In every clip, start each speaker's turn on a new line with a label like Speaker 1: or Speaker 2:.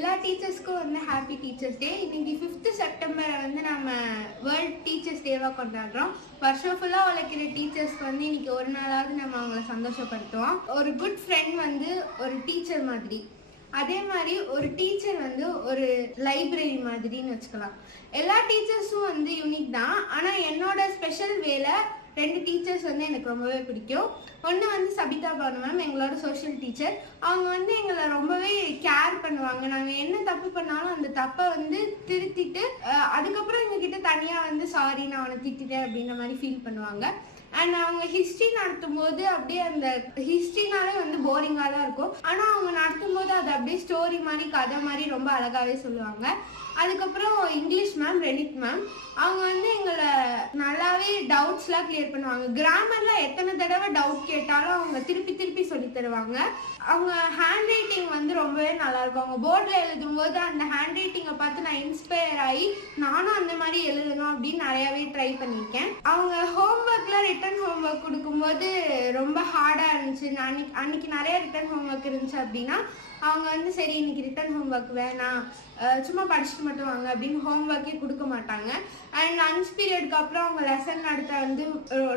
Speaker 1: எல்லா டீச்சர்ஸ்க்கும் வந்து happy teachers டே இன்னைக்கு ஃபிஃப்த் செப்டம்பரை வந்து நம்ம வேர்ல்ட் டீச்சர்ஸ் டேவாக கொண்டாடுறோம். வருஷம் ஃபுல்லாக உழைக்கிற டீச்சர்ஸ்க்கு வந்து இன்னைக்கு ஒரு நாளாவது நம்ம அவங்கள சந்தோஷப்படுத்துவோம். ஒரு குட் ஃப்ரெண்ட் வந்து ஒரு டீச்சர் மாதிரி. அதே மாதிரி ஒரு டீச்சர் வந்து ஒரு லைப்ரரி மாதிரின்னு வச்சுக்கலாம். எல்லா டீச்சர்ஸும் வந்து யூனிக் தான். ஆனால் என்னோட ஸ்பெஷல் வேல ரெண்டு டீச்சர்ஸ் வந்து எனக்கு ரொம்பவே பிடிக்கும். ஒன்று வந்து சபிதா பானு மேம் எங்களோட சோஷியல் டீச்சர் அவங்க வந்து எங்களை ரொம்பவே கேர் பண்ணுவாங்க. நாங்கள் என்ன தப்பு பண்ணாலும் அந்த தப்பை வந்து திருத்திட்டு அதுக்கப்புறம் தனியாக வந்து சாரி நான் அவனை திட்டிட்டேன் அப்படின்ற மாதிரி ஃபீல் பண்ணுவாங்க. அண்ட் அவங்க ஹிஸ்ட்ரி நடத்தும் போது அப்படியே அந்த ஹிஸ்ட்ரினாலே வந்து போரிங்காக தான் இருக்கும். ஆனால் அவங்க நடத்தும் போது அது அப்படியே ஸ்டோரி மாதிரி கதை மாதிரி ரொம்ப அழகாகவே சொல்லுவாங்க. அதுக்கப்புறம் இங்கிலீஷ் மேம் ரெனித் மேம் அவங்க வந்து எங்களை நல்லாவே டவுட்ஸ்லாம் கிளியர் பண்ணுவாங்க. கிராமரில் எத்தனை தடவை டவுட் கேட்டாலும் அவங்க திருப்பி திருப்பி சொல்லி தருவாங்க. அவங்க ஹேண்ட் ரைட்டிங் வந்து ரொம்பவே நல்லா இருக்கும். அவங்க போர்டில் எழுதும் போது அந்த ஹேண்ட் ரைட்டிங் பார்த்து நான் இன்ஸ்பயர் ஆகி நானும் அந்த மாதிரி எழுதணும் அப்படின்னு நிறையாவே ட்ரை பண்ணியிருக்கேன். அவங்க ஹோம்ஒர்க்ல ரிட்டன் ஹோம்ஒர்க் கொடுக்கும்போது ரொம்ப ஹார்டாக இருந்துச்சு. நான் அன்னைக்கு அன்னைக்கு நிறைய ரிட்டன் ஹோம்ஒர்க் இருந்துச்சு அப்படின்னா அவங்க வந்து சரி இன்னைக்கு ரிட்டன் ஹோம்ஒர்க் வேணாம். சும்மா படிச்சுட்டு மட்டும் வாங்க அப்படின்னு ஹோம்ஒர்க்கே கொடுக்க மாட்டாங்க. அண்ட் லஞ்ச் பீரியடுக்கு அப்புறம் அவங்க லெசன் நடத்த வந்து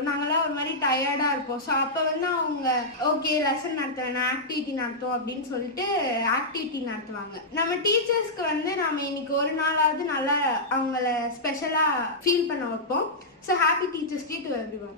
Speaker 1: நாங்களாம் ஒரு மாதிரி டயர்டாக இருப்போம். ஸோ அப்போ வந்து அவங்க ஓகே லெசன் நடத்த வேணாம். ஆக்டிவிட்டி நடத்தும் அப்படின்னு சொல்லிட்டு ஆக்டிவிட்டி நடத்துவாங்க. நம்ம டீச்சர்ஸ்க்கு வந்து நாம இன்னைக்கு ஒரு நாளாவது நல்லா அவங்கள ஸ்பெஷலாக ஃபீல் பண்ண வைப்போம். So happy teachers day to everyone